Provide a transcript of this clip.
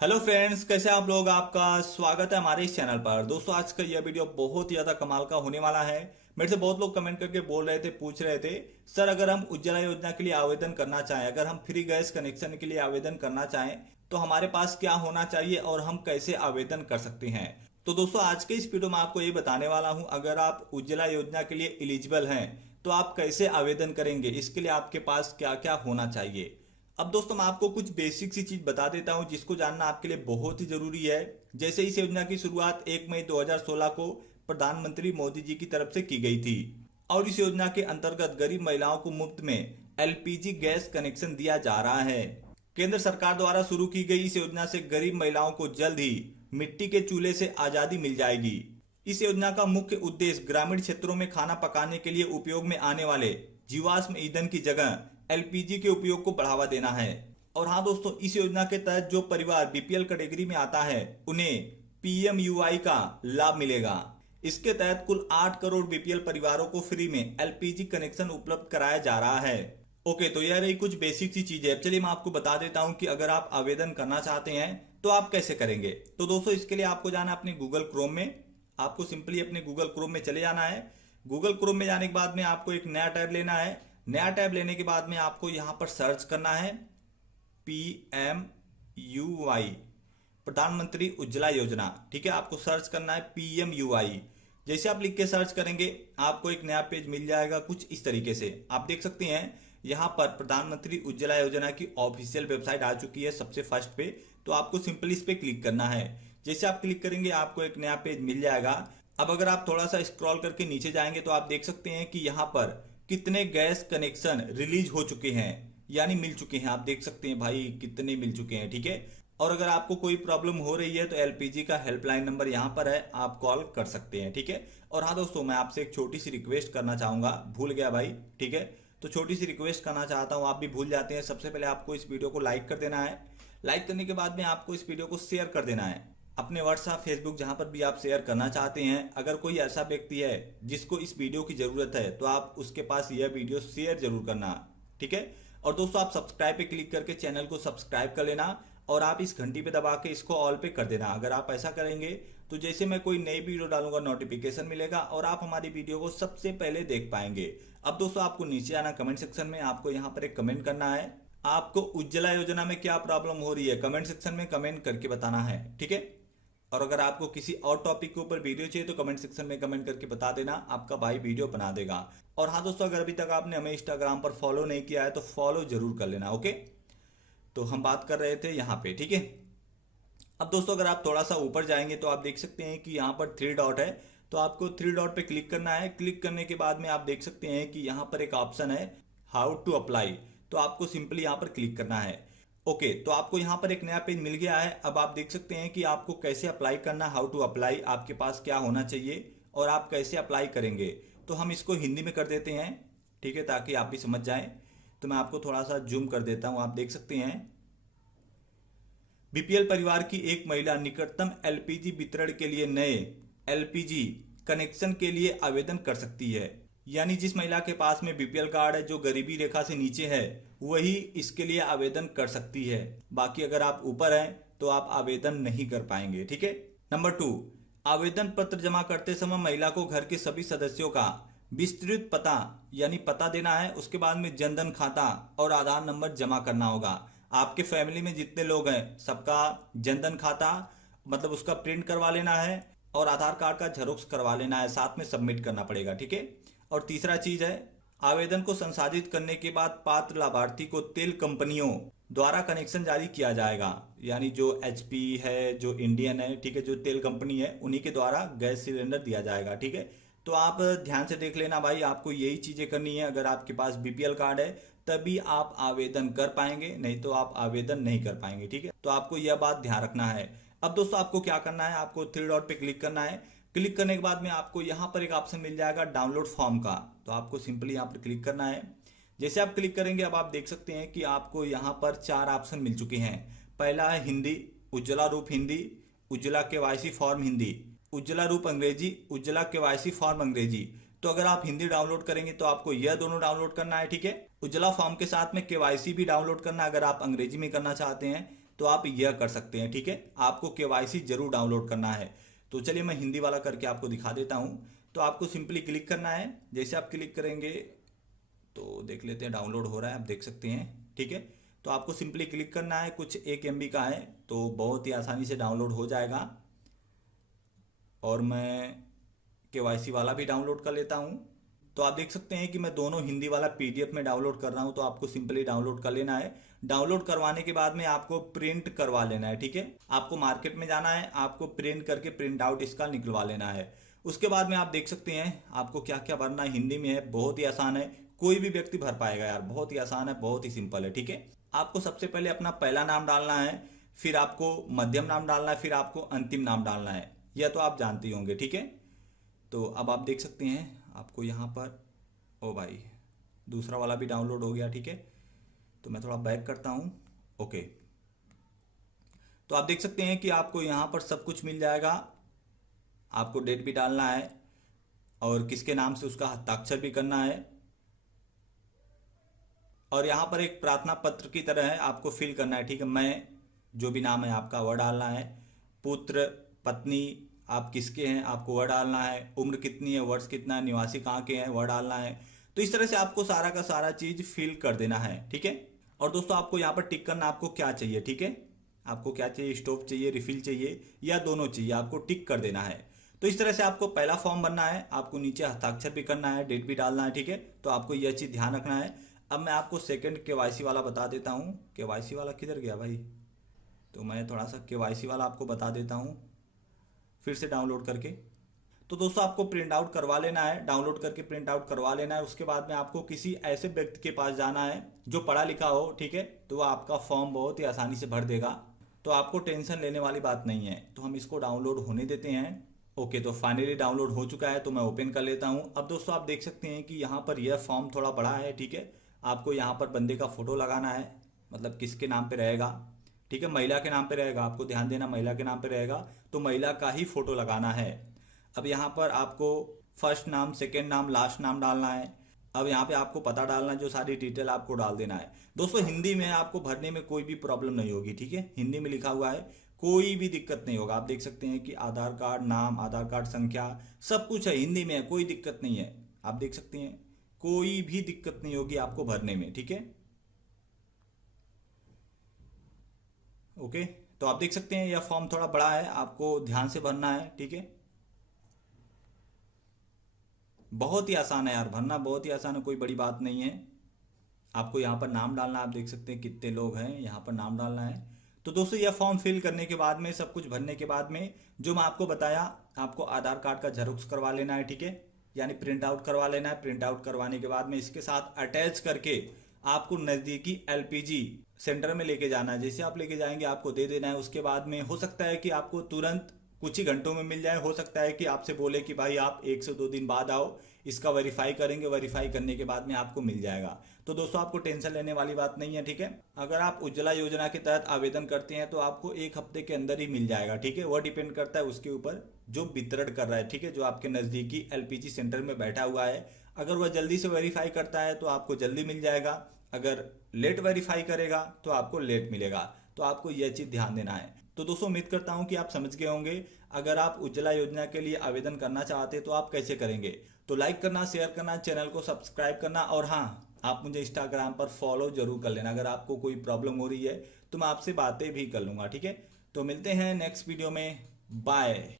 Hello friends, कैसे आप लोग। आपका स्वागत है हमारे इस चैनल पर। दोस्तों, आज का यह वीडियो बहुत ही ज़्यादा कमाल का होने वाला है। मेरे से बहुत लोग कमेंट करके बोल रहे थे, पूछ रहे थे, सर अगर हम उज्ज्वला योजना के लिए आवेदन करना चाहें, अगर हम फ्री गैस कनेक्शन के लिए आवेदन करना चाहें तो हमारे पास क्या होना चाहिए और हम कैसे आवेदन कर सकते हैं। तो दोस्तों, आज के इस वीडियो में आपको ये बताने वाला हूँ, अगर आप उज्ज्वला योजना के लिए एलिजिबल हैं तो आप कैसे आवेदन करेंगे, इसके लिए आपके पास क्या क्या होना चाहिए। अब दोस्तों, मैं आपको कुछ बेसिक सी चीज बता देता हूं जिसको जानना आपके लिए बहुत ही जरूरी है। जैसे इस योजना की शुरुआत 1 मई 2016 को प्रधानमंत्री मोदी जी की तरफ से की गई थी और इस योजना के अंतर्गत गरीब महिलाओं को मुफ्त में एलपीजी गैस कनेक्शन दिया जा रहा है। केंद्र सरकार द्वारा शुरू की गई इस योजना से गरीब महिलाओं को जल्द ही मिट्टी के चूल्हे से आजादी मिल जाएगी। इस योजना का मुख्य उद्देश्य ग्रामीण क्षेत्रों में खाना पकाने के लिए उपयोग में आने वाले जीवाश्म ईंधन की जगह एलपीजी के उपयोग को बढ़ावा देना है। और हाँ दोस्तों, इस योजना के तहत जो परिवार बीपीएल कैटेगरी में आता है उन्हें पीएमयूआई का लाभ मिलेगा। इसके तहत कुल 8 करोड़ बीपीएल परिवारों को फ्री में एलपीजी कनेक्शन उपलब्ध कराया जा रहा है। ओके, तो यह रही कुछ बेसिक सी चीजें। अब चलिए मैं आपको बता देता हूं कि अगर आप आवेदन करना चाहते हैं तो आप कैसे करेंगे। तो दोस्तों, इसके लिए आपको जाना है अपने गूगल क्रोम में। आपको सिंपली अपने गूगल क्रोम में चले जाना है। गूगल क्रोम में जाने के बाद में आपको एक नया टैब लेना है। नया टैब लेने के बाद में आपको यहां पर सर्च करना है पीएमयूआई, प्रधानमंत्री उज्ज्वला योजना। ठीक है, आपको सर्च करना है पीएमयूआई। जैसे आप लिख के सर्च करेंगे आपको एक नया पेज मिल जाएगा कुछ इस तरीके से। आप देख सकते हैं यहां पर प्रधानमंत्री उज्ज्वला योजना की ऑफिशियल वेबसाइट आ चुकी है सबसे फर्स्ट पे। तो आपको सिंपली इस पे क्लिक करना है। जैसे आप क्लिक करेंगे आपको एक नया पेज मिल जाएगा। अब अगर आप थोड़ा सा स्क्रॉल करके नीचे जाएंगे तो आप देख सकते हैं कि यहाँ पर कितने गैस कनेक्शन रिलीज हो चुके हैं, यानी मिल चुके हैं। आप देख सकते हैं भाई कितने मिल चुके हैं। ठीक है, और अगर आपको कोई प्रॉब्लम हो रही है तो एलपीजी का हेल्पलाइन नंबर यहाँ पर है, आप कॉल कर सकते हैं। ठीक है, और हाँ दोस्तों, मैं आपसे एक छोटी सी रिक्वेस्ट करना चाहूंगा, भूल गया भाई। ठीक है, तो छोटी सी रिक्वेस्ट करना चाहता हूँ, आप भी भूल जाते हैं। सबसे पहले आपको इस वीडियो को लाइक कर देना है। लाइक करने के बाद में आपको इस वीडियो को शेयर कर देना है अपने व्हाट्सएप, फेसबुक, जहां पर भी आप शेयर करना चाहते हैं। अगर कोई ऐसा व्यक्ति है जिसको इस वीडियो की जरूरत है तो आप उसके पास यह वीडियो शेयर जरूर करना। ठीक है, और दोस्तों आप सब्सक्राइब पे क्लिक करके चैनल को सब्सक्राइब कर लेना और आप इस घंटी पे दबा के इसको ऑल पे कर देना। अगर आप ऐसा करेंगे तो जैसे मैं कोई नई वीडियो डालूंगा नोटिफिकेशन मिलेगा और आप हमारी वीडियो को सबसे पहले देख पाएंगे। अब दोस्तों, आपको नीचे आना, कमेंट सेक्शन में आपको यहाँ पर एक कमेंट करना है। आपको उज्ज्वला योजना में क्या प्रॉब्लम हो रही है कमेंट सेक्शन में कमेंट करके बताना है। ठीक है, और अगर आपको किसी और टॉपिक के ऊपर वीडियो चाहिए तो कमेंट सेक्शन में कमेंट करके बता देना, आपका भाई वीडियो बना देगा। और हाँ दोस्तों, अगर अभी तक आपने हमें इंस्टाग्राम पर फॉलो नहीं किया है तो फॉलो जरूर कर लेना। ओके, तो हम बात कर रहे थे यहाँ पे। ठीक है, अब दोस्तों अगर आप थोड़ा सा ऊपर जाएंगे तो आप देख सकते हैं कि यहाँ पर 3 डॉट है। तो आपको 3 डॉट पे क्लिक करना है। क्लिक करने के बाद में आप देख सकते हैं कि यहाँ पर एक ऑप्शन है हाउ टू अप्लाई। तो आपको सिंपली यहाँ पर क्लिक करना है। ओके, तो आपको यहाँ पर एक नया पेज मिल गया है। अब आप देख सकते हैं कि आपको कैसे अप्लाई करना, हाउ टू अप्लाई, आपके पास क्या होना चाहिए और आप कैसे अप्लाई करेंगे। तो हम इसको हिंदी में कर देते हैं। ठीक है, ताकि आप भी समझ जाएं। तो मैं आपको थोड़ा सा जूम कर देता हूं। आप देख सकते हैं बीपीएल परिवार की एक महिला निकटतम एलपीजी वितरण के लिए नए एलपीजी कनेक्शन के लिए आवेदन कर सकती है। यानी जिस महिला के पास में बीपीएल कार्ड है, जो गरीबी रेखा से नीचे है, वही इसके लिए आवेदन कर सकती है। बाकी अगर आप ऊपर हैं तो आप आवेदन नहीं कर पाएंगे। ठीक है, नंबर 2, आवेदन पत्र जमा करते समय महिला को घर के सभी सदस्यों का विस्तृत पता यानी पता देना है। उसके बाद में जनधन खाता और आधार नंबर जमा करना होगा। आपके फैमिली में जितने लोग हैं सबका जनधन खाता मतलब उसका प्रिंट करवा लेना है और आधार कार्ड का जेरॉक्स करवा लेना है, साथ में सबमिट करना पड़ेगा। ठीक है, और तीसरा चीज है आवेदन को संसाधित करने के बाद पात्र लाभार्थी को तेल कंपनियों द्वारा कनेक्शन जारी किया जाएगा। यानी जो एचपी है, जो इंडियन है, ठीक है, जो तेल कंपनी है, उन्हीं के द्वारा गैस सिलेंडर दिया जाएगा। ठीक है, तो आप ध्यान से देख लेना भाई, आपको यही चीजें करनी है। अगर आपके पास बीपीएल कार्ड है तभी आप आवेदन कर पाएंगे, नहीं तो आप आवेदन नहीं कर पाएंगे। ठीक है, तो आपको यह बात ध्यान रखना है। अब दोस्तों आपको क्या करना है, आपको 3 डॉट पे क्लिक करना है। क्लिक करने के बाद में आपको यहाँ पर एक ऑप्शन मिल जाएगा डाउनलोड फॉर्म का। तो आपको सिंपली यहाँ पर क्लिक करना है। जैसे आप क्लिक करेंगे अब आप देख सकते हैं कि आपको यहाँ पर 4 ऑप्शन मिल चुके हैं। पहला है हिंदी, उज्ज्वला रूप हिंदी, उज्ज्वला केवाईसी फॉर्म हिंदी, उज्ज्वला रूप अंग्रेजी, उज्ज्वला केवाईसी फॉर्म अंग्रेजी। तो अगर आप हिंदी डाउनलोड करेंगे तो आपको यह दोनों डाउनलोड करना है। ठीक है, उज्ज्वला फॉर्म के साथ में केवाईसी भी डाउनलोड करना अगर आप अंग्रेजी में करना चाहते हैं। तो आप यह कर सकते हैं। ठीक है, आपको केवाईसी जरूर डाउनलोड करना है। तो चलिए मैं हिंदी वाला करके आपको दिखा देता हूं। तो आपको सिंपली क्लिक करना है। जैसे आप क्लिक करेंगे तो देख लेते हैं, डाउनलोड हो रहा है, आप देख सकते हैं। ठीक है, तो आपको सिंपली क्लिक करना है, कुछ 1 MB का है, तो बहुत ही आसानी से डाउनलोड हो जाएगा। और मैं केवाईसी वाला भी डाउनलोड कर लेता हूं। तो आप देख सकते हैं कि मैं दोनों हिंदी वाला PDF में डाउनलोड कर रहा हूं। तो आपको सिंपली डाउनलोड कर लेना है। डाउनलोड करवाने के बाद में आपको प्रिंट करवा लेना है। ठीक है, आपको मार्केट में जाना है, आपको प्रिंट करके प्रिंट आउट इसका निकलवा लेना है। उसके बाद में आप देख सकते हैं आपको क्या क्या भरना है। हिंदी में है, बहुत ही आसान है, कोई भी व्यक्ति भर पाएगा यार, बहुत ही आसान है, बहुत ही सिंपल है। ठीक है, आपको सबसे पहले अपना पहला नाम डालना है, फिर आपको मध्यम नाम डालना है, फिर आपको अंतिम नाम डालना है। यह तो आप जानते ही होंगे। ठीक है, तो अब आप देख सकते हैं आपको यहाँ पर, ओ भाई दूसरा वाला भी डाउनलोड हो गया। ठीक है, तो मैं थोड़ा बैक करता हूँ। ओके, तो आप देख सकते हैं कि आपको यहाँ पर सब कुछ मिल जाएगा। आपको डेट भी डालना है और किसके नाम से उसका हस्ताक्षर भी करना है। और यहाँ पर एक प्रार्थना पत्र की तरह है, आपको फिल करना है। ठीक है, मैं जो भी नाम है आपका वह डालना है। पुत्र, पत्नी, आप किसके हैं आपको वह डालना है। उम्र कितनी है, वर्ष कितना है, निवासी कहाँ के हैं वह डालना है। तो इस तरह से आपको सारा का सारा चीज फिल कर देना है। ठीक है, और दोस्तों आपको यहाँ पर टिक करना, आपको क्या चाहिए। ठीक है, आपको क्या चाहिए, स्टॉप चाहिए, रिफिल चाहिए, या दोनों चाहिए, आपको टिक कर देना है। तो इस तरह से आपको पहला फॉर्म भरना है, आपको नीचे हस्ताक्षर भी करना है, डेट भी डालना है। ठीक है, तो आपको यह चीज ध्यान रखना है। अब मैं आपको सेकंड केवाईसी वाला बता देता हूँ। केवाईसी वाला किधर गया भाई, तो मैं थोड़ा सा केवाईसी वाला आपको बता देता हूँ फिर से डाउनलोड करके। तो दोस्तों आपको प्रिंट आउट करवा लेना है, डाउनलोड करके प्रिंट आउट करवा लेना है। उसके बाद में आपको किसी ऐसे व्यक्ति के पास जाना है जो पढ़ा लिखा हो। ठीक है, तो वह आपका फॉर्म बहुत ही आसानी से भर देगा, तो आपको टेंशन लेने वाली बात नहीं है। तो हम इसको डाउनलोड होने देते हैं। ओके, तो फाइनली डाउनलोड हो चुका है, तो मैं ओपन कर लेता हूं। अब दोस्तों आप देख सकते हैं कि यहाँ पर यह फॉर्म थोड़ा बड़ा है। ठीक है, आपको यहाँ पर बंदे का फोटो लगाना है, मतलब किसके नाम पे रहेगा। ठीक है, महिला के नाम पे रहेगा, आपको ध्यान देना, महिला के नाम पे रहेगा तो महिला का ही फोटो लगाना है। अब यहाँ पर आपको फर्स्ट नाम, सेकेंड नाम, लास्ट नाम डालना है। अब यहाँ पे आपको पता डालना है, जो सारी डिटेल आपको डाल देना है। दोस्तों हिंदी में आपको भरने में कोई भी प्रॉब्लम नहीं होगी। ठीक है, हिंदी में लिखा हुआ है, कोई भी दिक्कत नहीं होगा। आप देख सकते हैं कि आधार कार्ड, नाम, आधार कार्ड संख्या, सब कुछ है हिंदी में है, कोई दिक्कत नहीं है। आप देख सकते हैं कोई भी दिक्कत नहीं होगी आपको भरने में। ठीक है, ओके, तो आप देख सकते हैं यह फॉर्म थोड़ा बड़ा है, आपको ध्यान से भरना है। ठीक है, बहुत ही आसान है यार, भरना बहुत ही आसान है, कोई बड़ी बात नहीं है। आपको यहाँ पर नाम डालना है, आप देख सकते हैं कितने लोग हैं, यहाँ पर नाम डालना है। तो दोस्तों यह फॉर्म फिल करने के बाद में, सब कुछ भरने के बाद में, जो मैं आपको बताया, आपको आधार कार्ड का जेरॉक्स करवा लेना है। ठीक है, यानी प्रिंट आउट करवा लेना है। प्रिंट आउट करवाने के बाद में इसके साथ अटैच करके आपको नज़दीकी LPG सेंटर में लेके जाना है। जैसे आप लेके जाएंगे आपको दे देना है। उसके बाद में हो सकता है कि आपको तुरंत कुछ ही घंटों में मिल जाए, हो सकता है कि आपसे बोले कि भाई आप 1 से 2 दिन बाद आओ, इसका वेरीफाई करेंगे, वेरीफाई करने के बाद में आपको मिल जाएगा। तो दोस्तों आपको टेंशन लेने वाली बात नहीं है। ठीक है, अगर आप उज्ज्वला योजना के तहत आवेदन करते हैं तो आपको 1 हफ्ते के अंदर ही मिल जाएगा। ठीक है, वह डिपेंड करता है उसके ऊपर जो वितरण कर रहा है। ठीक है, जो आपके नज़दीकी LPG सेंटर में बैठा हुआ है, अगर वह जल्दी से वेरीफाई करता है तो आपको जल्दी मिल जाएगा, अगर लेट वेरीफाई करेगा तो आपको लेट मिलेगा। तो आपको यह चीज़ ध्यान देना है। तो दोस्तों उम्मीद करता हूं कि आप समझ गए होंगे। अगर आप उज्ज्वला योजना के लिए आवेदन करना चाहते तो आप कैसे करेंगे, तो लाइक करना, शेयर करना, चैनल को सब्सक्राइब करना, और हाँ आप मुझे इंस्टाग्राम पर फॉलो जरूर कर लेना। अगर आपको कोई प्रॉब्लम हो रही है तो मैं आपसे बातें भी कर लूंगा। ठीक है, तो मिलते हैं नेक्स्ट वीडियो में, बाय।